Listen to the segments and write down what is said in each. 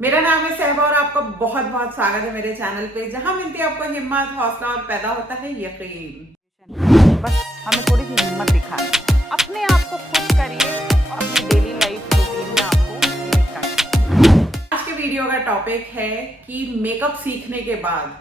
मेरा नाम है सहबा और आपका बहुत बहुत स्वागत है मेरे चैनल पे, जहां मिलती है आपको हिम्मत, हौसला और पैदा होता है यकीन। बस हमें थोड़ी सी हिम्मत दिखानी है। अपने आप को खुश करिए और अपनी डेली लाइफ रूटीन में आपको मेक करिए। आज के वीडियो का टॉपिक है कि मेकअप सीखने के बाद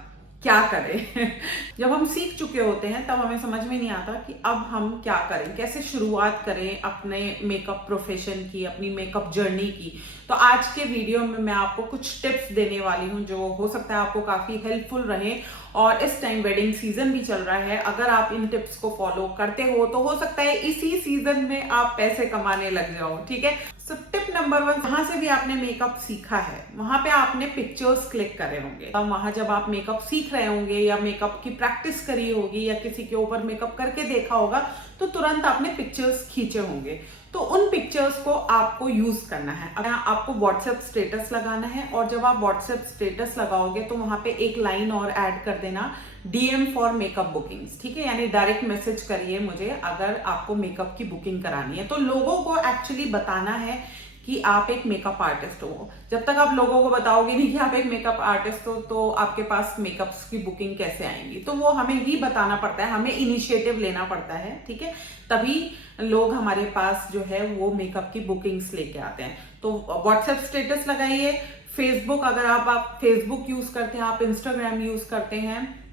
क्या करें। जब हम सीख चुके होते हैं तब हमें समझ में नहीं आता कि अब हम क्या करें, कैसे शुरुआत करें अपने मेकअप प्रोफेशन की, अपनी मेकअप जर्नी की। तो आज के वीडियो में मैं आपको कुछ टिप्स देने वाली हूं जो हो सकता है आपको काफी हेल्पफुल रहे। और इस टाइम वेडिंग सीजन भी चल रहा है, अगर आप इन टिप्स को फॉलो करते हो तो हो सकता है इसी सीजन में आप पैसे कमाने लग जाओ। ठीक है, सो टिप नंबर 1, जहां से भी आपने मेकअप सीखा है वहां पे आपने पिक्चर्स क्लिक करे होंगे। वहां जब आप मेकअप सीख रहे होंगे या मेकअप की प्रैक्टिस करी होगी या किसी के ऊपर मेकअप करके देखा होगा तो तुरंत आपने पिक्चर्स खींचे होंगे। तो उन पिक्चर्स को आपको यूज करना है। अब आपको व्हाट्सएप स्टेटस लगाना है और जब आप व्हाट्सएप स्टेटस लगाओगे तो वहां पे एक लाइन और ऐड कर देना, DM फॉर मेकअप बुकिंग्स। ठीक है, यानी डायरेक्ट मैसेज करिए मुझे अगर आपको मेकअप की बुकिंग करानी है। तो लोगों को एक्चुअली बताना है कि आप एक मेकअप आर्टिस्ट हो। जब तक आप लोगों को बताओगे नहीं कि आप एक मेकअप आर्टिस्ट हो तो आपके पास मेकअप्स की बुकिंग कैसे आएंगी। तो वो हमें ही बताना पड़ता है, हमें इनिशिएटिव लेना पड़ता है। ठीक है, तभी लोग हमारे पास जो है वो मेकअप की बुकिंग्स लेके आते हैं। तो व्हाट्सएप स्टेटस लगाइए। फेसबुक, अगर आप फेसबुक यूज करते हैं, आप इंस्टाग्राम यूज करते हैं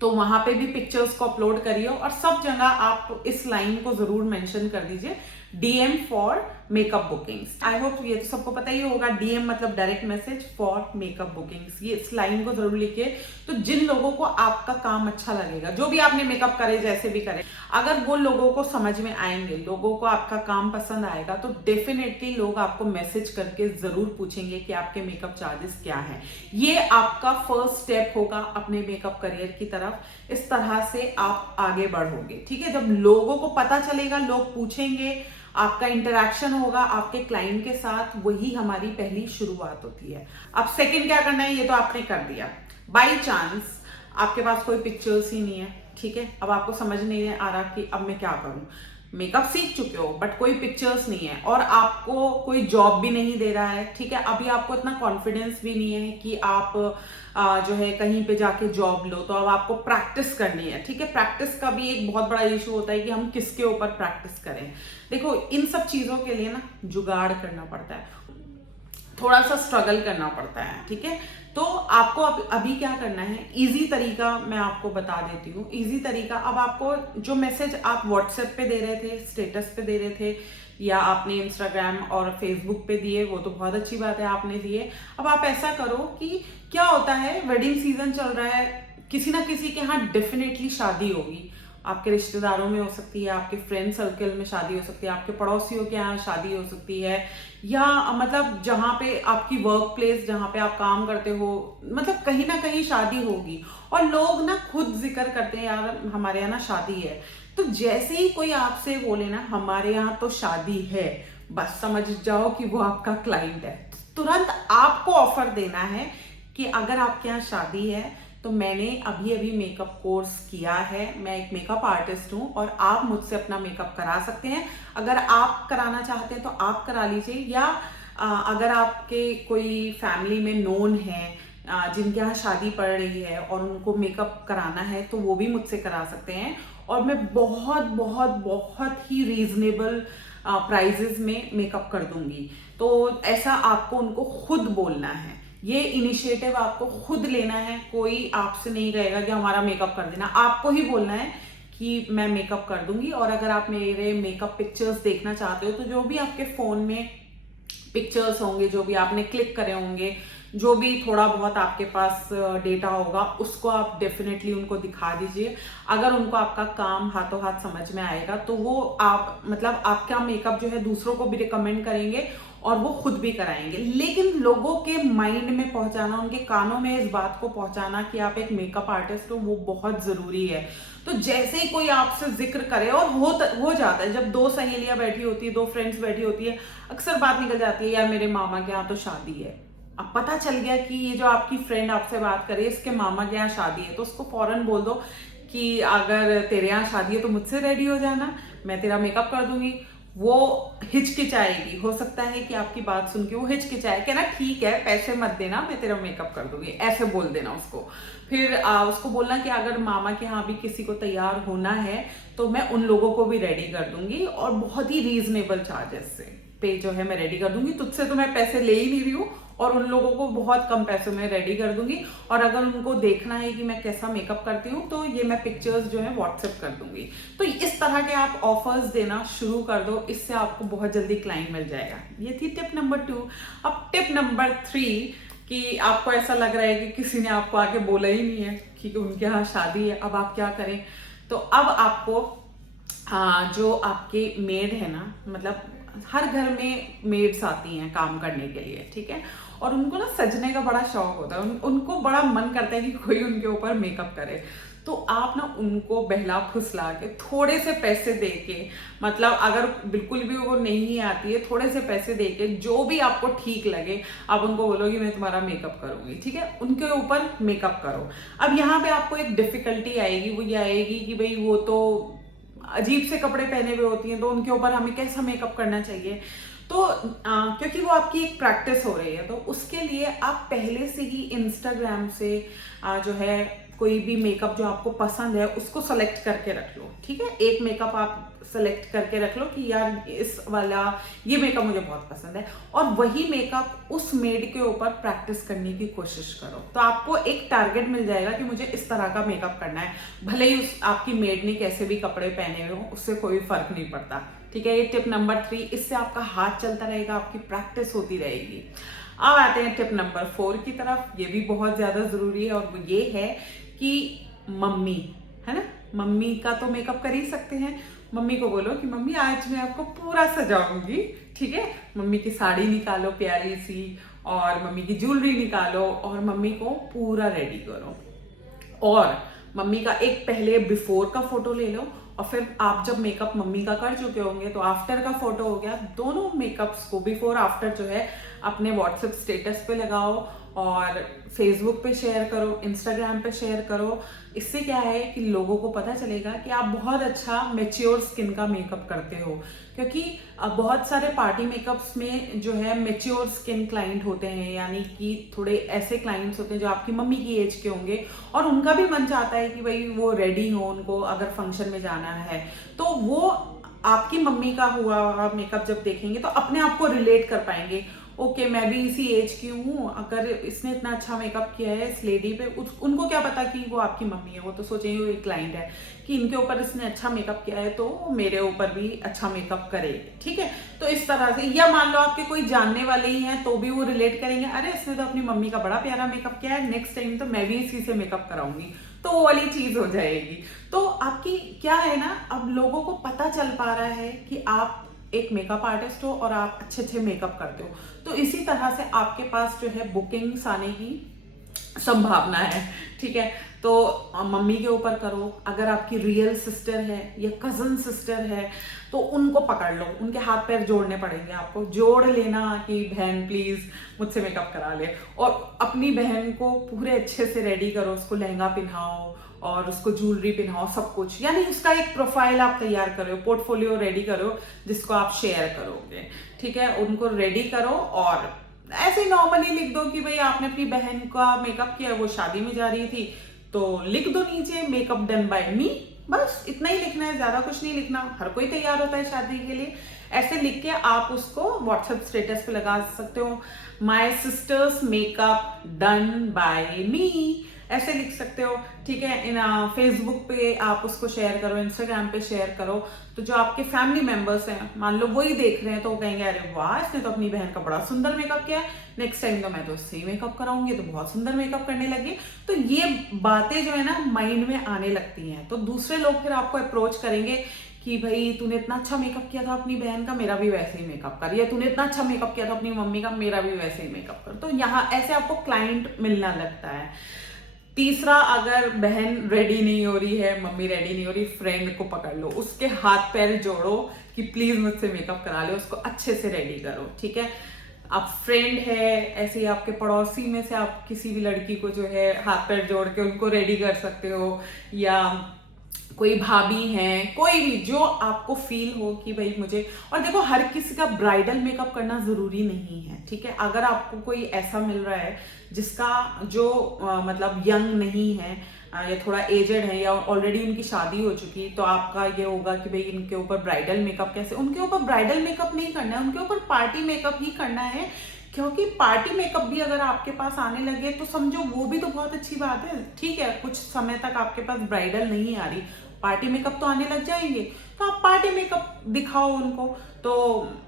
तो वहां पे भी पिक्चर्स को अपलोड करिए और सब जगह आप इस लाइन को जरूर मेंशन कर दीजिए, DM for makeup bookings. I hope ये तो सबको पता ही होगा, DM मतलब direct message, for makeup bookings. ये इस लाइन को जरूर लिखिए। तो जिन लोगों को आपका काम अच्छा लगेगा, जो भी आपने मेकअप करे, जैसे भी करे, अगर वो लोगों को समझ में आएंगे, लोगों को आपका काम पसंद आएगा तो डेफिनेटली लोग आपको मैसेज करके जरूर पूछेंगे कि आपके मेकअप चार्जेस क्या है। ये आपका फर्स्ट स्टेप होगा अपने मेकअप करियर की तरफ। इस तरह से आप आगे बढ़ोगे। ठीक है, जब लोगों को पता चलेगा, लोग पूछेंगे, आपका इंटरेक्शन होगा आपके क्लाइंट के साथ, वही हमारी पहली शुरुआत होती है। अब सेकंड क्या करना है, ये तो आपने कर दिया। बाई चांस आपके पास कोई पिक्चर्स ही नहीं है, ठीक है, अब आपको समझ नहीं आ रहा कि अब मैं क्या करूं। मेकअप सीख चुके हो बट कोई पिक्चर्स नहीं है और आपको कोई जॉब भी नहीं दे रहा है। ठीक है, अभी आपको इतना कॉन्फिडेंस भी नहीं है कि आप जो है कहीं पे जाके जॉब लो। तो अब आपको प्रैक्टिस करनी है। ठीक है, प्रैक्टिस का भी एक बहुत बड़ा इशू होता है कि हम किसके ऊपर प्रैक्टिस करें। देखो, इन सब चीजों के लिए ना जुगाड़ करना पड़ता है, थोड़ा सा स्ट्रगल करना पड़ता है। ठीक है, तो आपको अभी क्या करना है, इजी तरीका मैं आपको बता देती हूँ। इजी तरीका, अब आपको जो मैसेज आप व्हाट्सएप पे दे रहे थे, स्टेटस पे दे रहे थे या आपने इंस्टाग्राम और फेसबुक पे दिए, वो तो बहुत अच्छी बात है आपने दिए। अब आप ऐसा करो कि क्या होता है, वेडिंग सीजन चल रहा है, किसी ना किसी के यहाँ डेफिनेटली शादी होगी। आपके रिश्तेदारों में हो सकती है, आपके फ्रेंड सर्कल में शादी हो सकती है, आपके पड़ोसियों के यहाँ शादी हो सकती है, या मतलब जहाँ पे आपकी वर्क प्लेस, जहाँ पे आप काम करते हो, मतलब कहीं ना कहीं शादी होगी। और लोग ना खुद जिक्र करते हैं, यार हमारे यहाँ ना शादी है। तो जैसे ही कोई आपसे बोले ना हमारे यहाँ तो शादी है, बस समझ जाओ कि वो आपका क्लाइंट है। तुरंत आपको ऑफर देना है कि अगर आपके यहाँ शादी है तो मैंने अभी अभी मेकअप कोर्स किया है, मैं एक मेकअप आर्टिस्ट हूँ और आप मुझसे अपना मेकअप करा सकते हैं। अगर आप कराना चाहते हैं तो आप करा लीजिए, या अगर आपके कोई फैमिली में नोन है जिनके यहाँ शादी पड़ रही है और उनको मेकअप कराना है तो वो भी मुझसे करा सकते हैं। और मैं बहुत बहुत बहुत ही रीजनेबल प्राइजेस में मेकअप कर दूंगी। तो ऐसा आपको उनको खुद बोलना है, ये इनिशिएटिव आपको खुद लेना है। कोई आपसे नहीं कहेगा कि हमारा मेकअप कर देना, आपको ही बोलना है कि मैं मेकअप कर दूंगी। और अगर आप मेरे मेकअप पिक्चर्स देखना चाहते हो तो जो भी आपके फोन में पिक्चर्स होंगे, जो भी आपने क्लिक करे होंगे, जो भी थोड़ा बहुत आपके पास डेटा होगा, उसको आप डेफिनेटली उनको दिखा दीजिए। अगर उनको आपका काम हाथों हाथ समझ में आएगा तो वो आप मतलब आपका मेकअप जो है दूसरों को भी रिकमेंड करेंगे और वो खुद भी कराएंगे। लेकिन लोगों के माइंड में पहुंचाना, उनके कानों में इस बात को पहुंचाना कि आप एक मेकअप आर्टिस्ट हो, वो बहुत जरूरी है। तो जैसे ही कोई आपसे जिक्र करे, और हो जाता है, जब दो सहेलियां बैठी होती है, दो फ्रेंड्स बैठी होती है, अक्सर बात निकल जाती है, यार मेरे मामा के यहाँ तो शादी है। अब पता चल गया कि ये जो आपकी फ्रेंड आपसे बात करे इसके मामा के यहाँ शादी है, तो उसको फौरन बोल दो कि अगर तेरे यहाँ शादी है तो मुझसे रेडी हो जाना, मैं तेरा मेकअप कर दूंगी। वो हिचकिचाएगी, हो सकता है कि आपकी बात सुन के वो हिचकिचाए, कहना ठीक है पैसे मत देना, मैं तेरा मेकअप कर दूंगी, ऐसे बोल देना उसको। फिर उसको बोलना कि अगर मामा के यहाँ भी किसी को तैयार होना है तो मैं उन लोगों को भी रेडी कर दूंगी और बहुत ही रीजनेबल चार्जेस से पे जो है मैं रेडी कर दूंगी, तुझसे तो मैं पैसे ले ही नहीं रही हूँ और उन लोगों को बहुत कम पैसों में रेडी कर दूंगी, और अगर उनको देखना है कि मैं कैसा मेकअप करती हूँ तो ये मैं पिक्चर्स जो है व्हाट्सएप कर दूंगी। तो इस तरह के आप ऑफर्स देना शुरू कर दो, इससे आपको बहुत जल्दी क्लाइंट मिल जाएगा। ये थी टिप नंबर 2। अब टिप नंबर 3 कि आपको ऐसा लग रहा है कि किसी ने आपको आके बोला ही नहीं है कि उनके यहाँ शादी है, अब आप क्या करें। तो अब आपको जो आपके मेड है ना, मतलब हर घर में मेड्स आती हैं काम करने के लिए, ठीक है, और उनको ना सजने का बड़ा शौक होता है, उनको बड़ा मन करता है कि कोई उनके ऊपर मेकअप करे। तो आप ना उनको बहला फुसला के थोड़े से पैसे दे के, मतलब अगर बिल्कुल भी वो नहीं आती है, थोड़े से पैसे दे के जो भी आपको ठीक लगे आप उनको बोलोगे मैं तुम्हारा मेकअप करूंगी, ठीक है, उनके ऊपर मेकअप करो। अब यहाँ पे आपको एक डिफिकल्टी आएगी, वो ये आएगी कि भाई वो तो अजीब से कपड़े पहने हुए होती हैं, तो उनके ऊपर हमें कैसा मेकअप करना चाहिए। तो क्योंकि वो आपकी एक प्रैक्टिस हो रही है, तो उसके लिए आप पहले से ही इंस्टाग्राम से जो है कोई भी मेकअप जो आपको पसंद है उसको सेलेक्ट करके रख लो, ठीक है। एक मेकअप आप सेलेक्ट करके रख लो कि यार इस वाला ये मेकअप मुझे बहुत पसंद है, और वही मेकअप उस मेड के ऊपर प्रैक्टिस करने की कोशिश करो। तो आपको एक टारगेट मिल जाएगा कि मुझे इस तरह का मेकअप करना है, भले ही उस आपकी मेड ने कैसे भी कपड़े पहने हुए हो, उससे कोई फर्क नहीं पड़ता, ठीक है। ये टिप नंबर 3, इससे आपका हाथ चलता रहेगा, आपकी प्रैक्टिस होती रहेगी। अब आते हैं टिप नंबर 4 की तरफ। ये भी बहुत ज्यादा जरूरी है, और वो ये है कि मम्मी है ना, मम्मी का तो मेकअप कर ही सकते हैं। मम्मी को बोलो कि मम्मी आज मैं आपको पूरा सजाऊंगी, ठीक है। मम्मी की साड़ी निकालो प्यारी सी, और मम्मी की ज्वेलरी निकालो, और मम्मी को पूरा रेडी करो, और मम्मी का एक पहले बिफोर का फोटो ले लो, और फिर आप जब मेकअप मम्मी का कर चुके होंगे तो आफ्टर का फोटो हो गया, दोनों मेकअप्स को बिफोर आफ्टर जो है अपने व्हाट्सएप स्टेटस पे लगाओ, और फेसबुक पे शेयर करो, इंस्टाग्राम पे शेयर करो। इससे क्या है कि लोगों को पता चलेगा कि आप बहुत अच्छा मैच्योर स्किन का मेकअप करते हो, क्योंकि बहुत सारे पार्टी मेकअप्स में जो है मैच्योर स्किन क्लाइंट होते हैं, यानी कि थोड़े ऐसे क्लाइंट्स होते हैं जो आपकी मम्मी की एज के होंगे, और उनका भी मन चाहता है कि भाई वो रेडी हो, उनको अगर फंक्शन में जाना है, तो वो आपकी मम्मी का हुआ मेकअप जब देखेंगे तो अपने आप को रिलेट कर पाएंगे, ओके मैं भी इसी एज की हूँ, अगर इसने इतना अच्छा मेकअप किया है इस लेडी पे, उनको क्या पता कि वो आपकी मम्मी है, वो तो सोचेंगे वो एक क्लाइंट है कि इनके ऊपर इसने अच्छा मेकअप किया है तो मेरे ऊपर भी अच्छा मेकअप करेगी, ठीक है। तो इस तरह से, या मान लो आपके कोई जानने वाले ही हैं तो भी वो रिलेट करेंगे, अरे इसने तो अपनी मम्मी का बड़ा प्यारा मेकअप किया है, नेक्स्ट टाइम तो मैं भी इसी से मेकअप कराऊंगी, तो वो वाली चीज हो जाएगी। तो आपकी क्या है ना, अब लोगों को पता चल पा रहा है कि आप एक मेकअप आर्टिस्ट हो और आप अच्छे अच्छे मेकअप करते हो, तो इसी तरह से आपके पास जो है बुकिंग्स आने की संभावना है, ठीक है। तो मम्मी के ऊपर करो, अगर आपकी रियल सिस्टर है या कजन सिस्टर है तो उनको पकड़ लो, उनके हाथ पैर जोड़ने पड़ेंगे, आपको जोड़ लेना कि बहन प्लीज मुझसे मेकअप करा ले, और अपनी बहन को पूरे अच्छे से रेडी करो, उसको लहंगा पहनाओ और उसको ज्वेलरी पहनाओ, सब कुछ, यानी उसका एक प्रोफाइल आप तैयार करो, पोर्टफोलियो रेडी करो जिसको आप शेयर करोगे, ठीक है। उनको रेडी करो और ऐसे नॉर्मली लिख दो कि भाई आपने अपनी बहन का मेकअप किया, वो शादी में जा रही थी, तो लिख दो नीचे मेकअप डन बाय मी, बस इतना ही लिखना है, ज्यादा कुछ नहीं लिखना, हर कोई तैयार होता है शादी के लिए। ऐसे लिख के आप उसको व्हाट्सएप स्टेटस पे लगा सकते हो, my sisters makeup done by me, ऐसे लिख सकते हो, ठीक है। इन फेसबुक पे आप उसको शेयर करो, इंस्टाग्राम पे शेयर करो, तो जो आपके फैमिली मेंबर्स हैं, मान लो वही देख रहे हैं, तो वो कहेंगे अरे वाह इसने तो अपनी बहन का बड़ा सुंदर मेकअप किया है, नेक्स्ट टाइम तो मैं तो उससे ही मेकअप कराऊंगी, तो बहुत सुंदर मेकअप करने लगी। तो ये बातें जो है ना माइंड में आने लगती हैं, तो दूसरे लोग फिर आपको अप्रोच करेंगे कि भाई तूने इतना अच्छा मेकअप किया था अपनी बहन का, मेरा भी वैसे ही मेकअप कर, या तूने इतना अच्छा मेकअप किया था अपनी मम्मी का, मेरा भी वैसे ही मेकअप कर। तो यहाँ ऐसे आपको क्लाइंट मिलना लगता है। तीसरा, अगर बहन रेडी नहीं हो रही है, मम्मी रेडी नहीं हो रही, फ्रेंड को पकड़ लो, उसके हाथ पैर जोड़ो कि प्लीज मुझसे मेकअप करा ले, उसको अच्छे से रेडी करो, ठीक है। आप फ्रेंड है, ऐसे ही आपके पड़ोसी में से आप किसी भी लड़की को जो है हाथ पैर जोड़ के उनको रेडी कर सकते हो, या कोई भाभी हैं, कोई भी जो आपको फील हो कि भाई मुझे, और देखो हर किसी का ब्राइडल मेकअप करना जरूरी नहीं है, ठीक है। अगर आपको कोई ऐसा मिल रहा है जिसका जो मतलब यंग नहीं है या थोड़ा एजेड है या ऑलरेडी उनकी शादी हो चुकी, तो आपका ये होगा कि भाई इनके ऊपर ब्राइडल मेकअप कैसे, उनके ऊपर ब्राइडल मेकअप नहीं करना है, उनके ऊपर पार्टी मेकअप ही करना है। क्योंकि पार्टी मेकअप भी अगर आपके पास आने लगे तो समझो वो भी तो बहुत अच्छी बात है, ठीक है। कुछ समय तक आपके पास ब्राइडल नहीं आ रही, पार्टी मेकअप तो आने लग जाएंगे, तो आप पार्टी मेकअप दिखाओ उनको। तो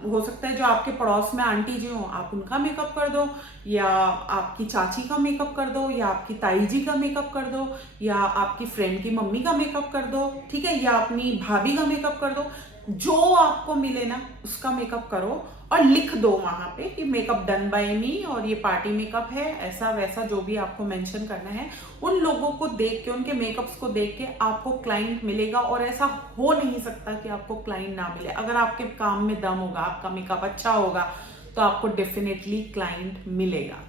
हो सकता है जो आपके पड़ोस में आंटी जी हो, आप उनका मेकअप कर दो, या आपकी चाची का मेकअप कर दो, या आपकी ताई जी का मेकअप कर दो, या आपकी फ्रेंड की मम्मी का मेकअप कर दो, ठीक है, या अपनी भाभी का मेकअप कर दो। जो आपको मिले ना उसका मेकअप करो और लिख दो वहां पे कि मेकअप डन बाय मी और ये पार्टी मेकअप है, ऐसा वैसा जो भी आपको मेंशन करना है। उन लोगों को देख के, उनके मेकअप्स को देख के आपको क्लाइंट मिलेगा, और ऐसा हो नहीं सकता कि आपको क्लाइंट ना मिले। अगर आपके काम में दम होगा, आपका मेकअप अच्छा होगा, तो आपको डेफिनेटली क्लाइंट मिलेगा,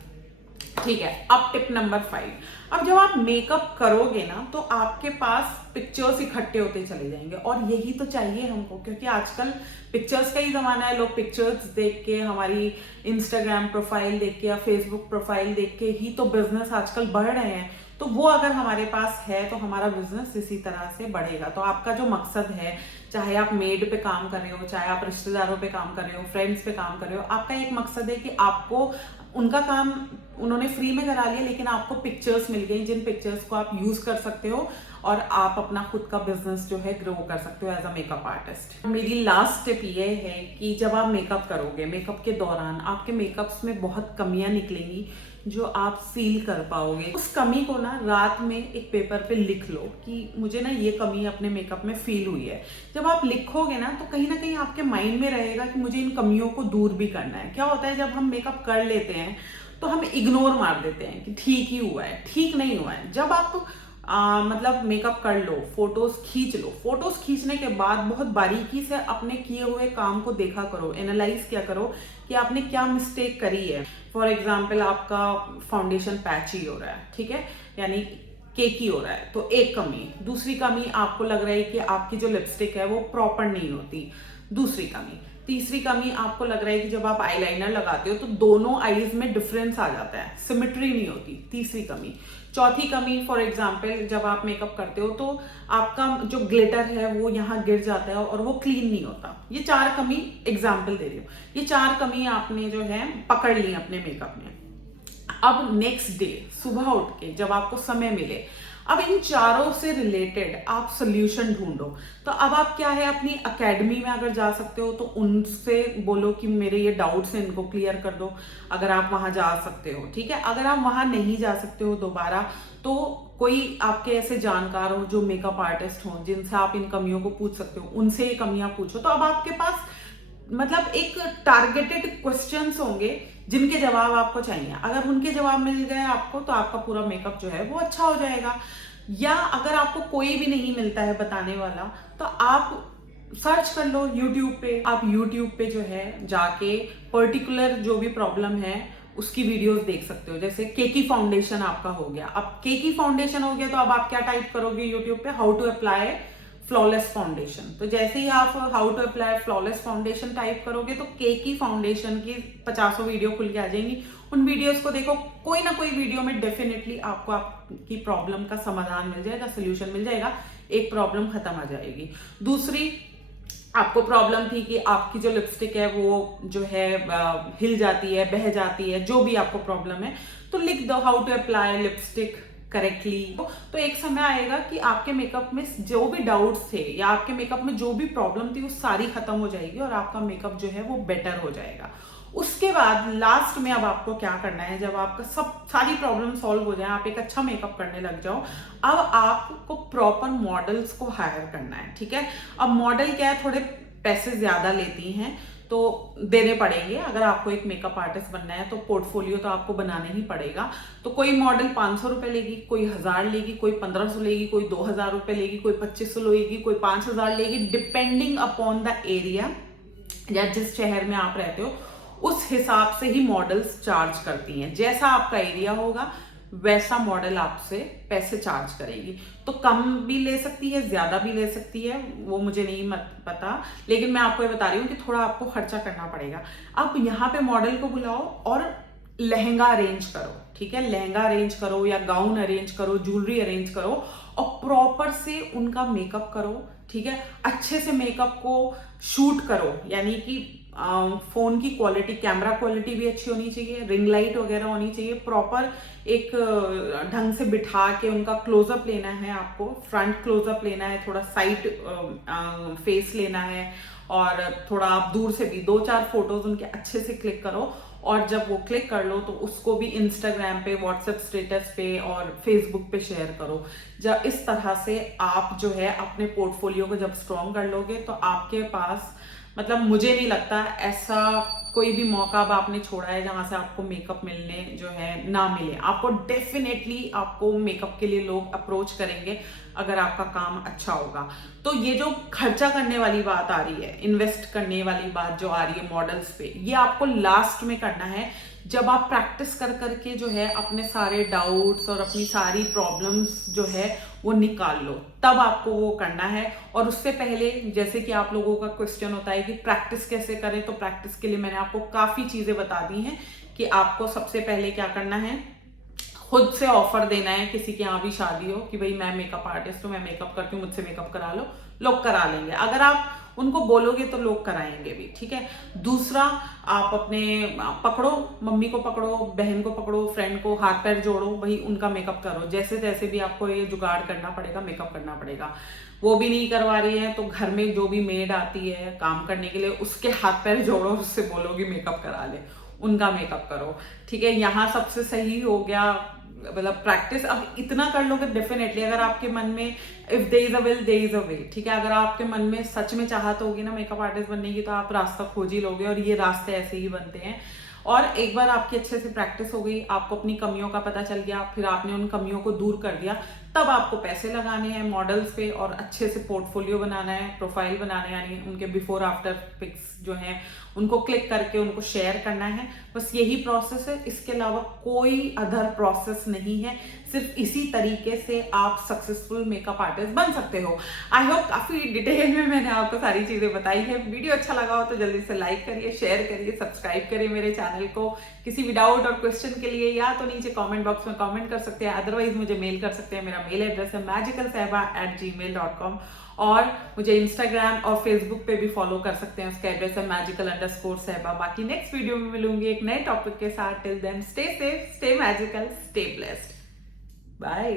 ठीक है। अब टिप नंबर 5, अब जब आप मेकअप करोगे ना तो आपके पास पिक्चर्स इकट्ठे होते चले जाएंगे, और यही तो चाहिए हमको, क्योंकि आजकल पिक्चर्स का ही जमाना है। लोग पिक्चर्स देख के, हमारी इंस्टाग्राम प्रोफाइल देख के या फेसबुक प्रोफाइल देख के ही तो बिजनेस आजकल बढ़ रहे हैं। तो वो अगर हमारे पास है तो हमारा बिजनेस इसी तरह से बढ़ेगा। तो आपका जो मकसद है, चाहे आप मेड पे काम कर रहे हो, चाहे आप रिश्तेदारों पे काम कर रहे हो, फ्रेंड्स पे काम कर रहे हो, आपका एक मकसद है कि आपको उनका काम उन्होंने फ्री में करा लिया, लेकिन आपको पिक्चर्स मिल गई जिन पिक्चर्स को आप यूज कर सकते हो और आप अपना खुद का बिजनेस जो है ग्रो कर सकते हो एज अ मेकअप आर्टिस्ट। मेरी लास्ट टिप ये है कि जब आप मेकअप करोगे, मेकअप के दौरान आपके मेकअप्स में बहुत कमियां निकलेंगी जो आप फील कर पाओगे। उस कमी को ना रात में एक पेपर पे लिख लो कि मुझे ना ये कमी अपने मेकअप में फील हुई है। जब आप लिखोगे ना तो कहीं ना कहीं आपके माइंड में रहेगा कि मुझे इन कमियों को दूर भी करना है। क्या होता है जब हम मेकअप कर लेते हैं तो हम इग्नोर मार देते हैं कि ठीक ही हुआ है, ठीक नहीं हुआ है। जब आप मतलब मेकअप कर लो, फोटोज खींच लो, फोटोज खींचने के बाद बहुत बारीकी से अपने किए हुए काम को देखा करो, एनालाइज किया करो कि आपने क्या मिस्टेक करी है। फॉर एग्जाम्पल आपका फाउंडेशन पैची हो रहा है, ठीक है, यानी केकी हो रहा है, तो एक कमी। दूसरी कमी आपको लग रहा है कि आपकी जो लिपस्टिक है वो प्रॉपर नहीं होती, दूसरी कमी। तीसरी कमी आपको लग रहा है कि जब आप आईलाइनर लगाते हो तो दोनों आईज में डिफरेंस आ जाता है, सिमेट्री नहीं होती, तीसरी कमी। चौथी कमी फॉर एग्जाम्पल जब आप मेकअप करते हो तो आपका जो ग्लिटर है वो यहाँ गिर जाता है और वो क्लीन नहीं होता। ये 4 कमी एग्जाम्पल दे रही हूँ, ये 4 कमी आपने जो है पकड़ ली अपने मेकअप में। अब नेक्स्ट डे सुबह उठ के जब आपको समय मिले, अब इन चारों से रिलेटेड आप सोल्यूशन ढूंढो। तो अब आप क्या है, अपनी एकेडमी में अगर जा सकते हो तो उनसे बोलो कि मेरे ये डाउट्स हैं, इनको क्लियर कर दो, अगर आप वहां जा सकते हो, ठीक है। अगर आप वहां नहीं जा सकते हो दोबारा, तो कोई आपके ऐसे जानकार हो जो मेकअप आर्टिस्ट हो जिनसे आप इन कमियों को पूछ सकते हो, उनसे ये कमियां पूछो। तो अब आपके पास मतलब एक टारगेटेड क्वेश्चंस होंगे जिनके जवाब आपको चाहिए। अगर उनके जवाब मिल गए आपको तो आपका पूरा मेकअप जो है वो अच्छा हो जाएगा। या अगर आपको कोई भी नहीं मिलता है बताने वाला, तो आप सर्च कर लो यूट्यूब पे। आप यूट्यूब पे जो है जाके पर्टिकुलर जो भी प्रॉब्लम है उसकी वीडियोस देख सकते हो। जैसे केकी फाउंडेशन आपका हो गया, अब केकी फाउंडेशन हो गया तो अब आप क्या टाइप करोगे यूट्यूब पे, how to apply flawless foundation. तो जैसे ही आप how to apply flawless foundation type करोगे तो केकी फाउंडेशन की 50 वीडियो खुल के आ जाएंगी। उन वीडियोस को देखो, कोई ना कोई वीडियो में डेफिनेटली आपको आपकी प्रॉब्लम का समाधान मिल जाएगा, सोल्यूशन मिल जाएगा, एक प्रॉब्लम खत्म आ जाएगी। दूसरी आपको प्रॉब्लम थी कि आपकी जो लिपस्टिक है वो जो है हिल जाती है, बह जाती है, जो भी आपको प्रॉब्लम है, तो लिख दो how to apply lipstick correctly. तो एक समय आएगा कि आपके मेकअप में जो भी डाउट्स थे या आपके मेकअप में जो भी प्रॉब्लम थी वो सारी खत्म हो जाएगी और आपका मेकअप जो है वो बेटर हो जाएगा। उसके बाद लास्ट में अब आपको क्या करना है, जब आपका सारी प्रॉब्लम सॉल्व हो जाए, आप एक अच्छा मेकअप करने लग जाओ, अब आपको प्रॉपर मॉडल्स को हायर करना है, ठीक है। अब मॉडल क्या है, थोड़े पैसे ज्यादा लेती हैं तो देने पड़ेंगे। अगर आपको एक मेकअप आर्टिस्ट बनना है तो पोर्टफोलियो तो आपको बनाना ही पड़ेगा। तो कोई मॉडल 500 रुपए लेगी, कोई 1000 लेगी, कोई 1500 लेगी, कोई 2000 रुपए लेगी, कोई 2500 लेगी, कोई 5000 लेगी, डिपेंडिंग अपॉन द एरिया या जिस शहर में आप रहते हो उस हिसाब से ही मॉडल्स चार्ज करती हैं। जैसा आपका एरिया होगा वैसा मॉडल आपसे पैसे चार्ज करेगी। तो कम भी ले सकती है, ज्यादा भी ले सकती है, वो मुझे नहीं पता, लेकिन मैं आपको ये बता रही हूँ कि थोड़ा आपको खर्चा करना पड़ेगा। अब यहाँ पे मॉडल को बुलाओ और लहंगा अरेंज करो, ठीक है, लहंगा अरेंज करो या गाउन अरेंज करो, ज्वेलरी अरेंज करो और प्रॉपर से उनका मेकअप करो, ठीक है, अच्छे से मेकअप को शूट करो, यानी कि फोन की क्वालिटी, कैमरा क्वालिटी भी अच्छी होनी चाहिए, रिंग लाइट वगैरह होनी चाहिए, प्रॉपर एक ढंग से बिठा के उनका क्लोजअप लेना है, आपको फ्रंट क्लोजअप लेना है, थोड़ा साइड फेस लेना है और थोड़ा आप दूर से भी 2-4 फोटोज उनके अच्छे से क्लिक करो। और जब वो क्लिक कर लो तो उसको भी इंस्टाग्राम पे, व्हाट्सएप स्टेटस पे और फेसबुक पे शेयर करो। जब इस तरह से आप जो है अपने पोर्टफोलियो को जब स्ट्रॉन्ग कर लोगे तो आपके पास, मतलब मुझे नहीं लगता ऐसा कोई भी मौका अब आपने छोड़ा है जहां से आपको मेकअप मिलने जो है ना मिले। आपको डेफिनेटली आपको मेकअप के लिए लोग अप्रोच करेंगे अगर आपका काम अच्छा होगा। तो ये जो खर्चा करने वाली बात आ रही है, इन्वेस्ट करने वाली बात जो आ रही है मॉडल्स पे, ये आपको लास्ट में करना है जब आप प्रैक्टिस कर करके जो है अपने सारे डाउट्स और अपनी सारी प्रॉब्लम्स जो है वो निकाल लो, तब आपको वो करना है। और उससे पहले, जैसे कि आप लोगों का क्वेश्चन होता है कि प्रैक्टिस कैसे करें, तो प्रैक्टिस के लिए मैंने आपको काफी चीजें बता दी हैं कि आपको सबसे पहले क्या करना है, खुद से ऑफर देना है। किसी के यहाँ भी शादी हो कि भाई मैं मेकअप आर्टिस्ट हूँ, मैं मेकअप करती हूँ, मुझसे मेकअप करा लो, लोग करा लेंगे। अगर आप उनको बोलोगे तो लोग कराएंगे भी, ठीक है। दूसरा, आप अपने पकड़ो, मम्मी को पकड़ो, बहन को पकड़ो, फ्रेंड को हाथ पैर जोड़ो, भाई उनका मेकअप करो। जैसे तैसे भी आपको ये जुगाड़ करना पड़ेगा, मेकअप करना पड़ेगा। वो भी नहीं करवा रही है तो घर में जो भी मेड आती है काम करने के लिए, उसके हाथ पैर जोड़ो, उससे बोलोगी मेकअप करा ले, उनका मेकअप करो, ठीक है। यहाँ सबसे सही हो गया, मतलब प्रैक्टिस अब इतना कर लोगे डेफिनेटली। अगर आपके मन में if there is a will there is a way, ठीक है, अगर आपके मन में सच में चाहत होगी ना मेकअप आर्टिस्ट बनने की, तो आप रास्ता खोज ही लोगे और ये रास्ते ऐसे ही बनते हैं। और एक बार आपकी अच्छे से प्रैक्टिस हो गई, आपको अपनी कमियों का पता चल गया, फिर आपने उन कमियों को दूर कर दिया, तब आपको पैसे लगाने हैं मॉडल्स पे और अच्छे से पोर्टफोलियो बनाना है, प्रोफाइल बनाना है, यानी उनके बिफोर आफ्टर पिक्स जो हैं उनको क्लिक करके उनको शेयर करना है। बस यही प्रोसेस है, इसके अलावा कोई अदर प्रोसेस नहीं है। सिर्फ इसी तरीके से आप सक्सेसफुल मेकअप आर्टिस्ट बन सकते हो। आई होप काफी डिटेल में मैंने आपको सारी चीजें बताई है। वीडियो अच्छा लगा हो तो जल्दी से लाइक करिए, शेयर करिए, सब्सक्राइब करिए मेरे चैनल को। किसी भी डाउट और क्वेश्चन के लिए या तो नीचे कमेंट बॉक्स में कमेंट कर सकते हैं, अदरवाइज मुझे मेल कर सकते हैं। मेरा मेल एड्रेस है magicalsehba@gmail.com और मुझे इंस्टाग्राम और फेसबुक पे भी फॉलो कर सकते हैं, उसका एड्रेस है magical_sehba। बाकी नेक्स्ट वीडियो में मिलूंगी एक नए टॉपिक के साथ। Till then stay safe, stay magical, stay blessed, bye.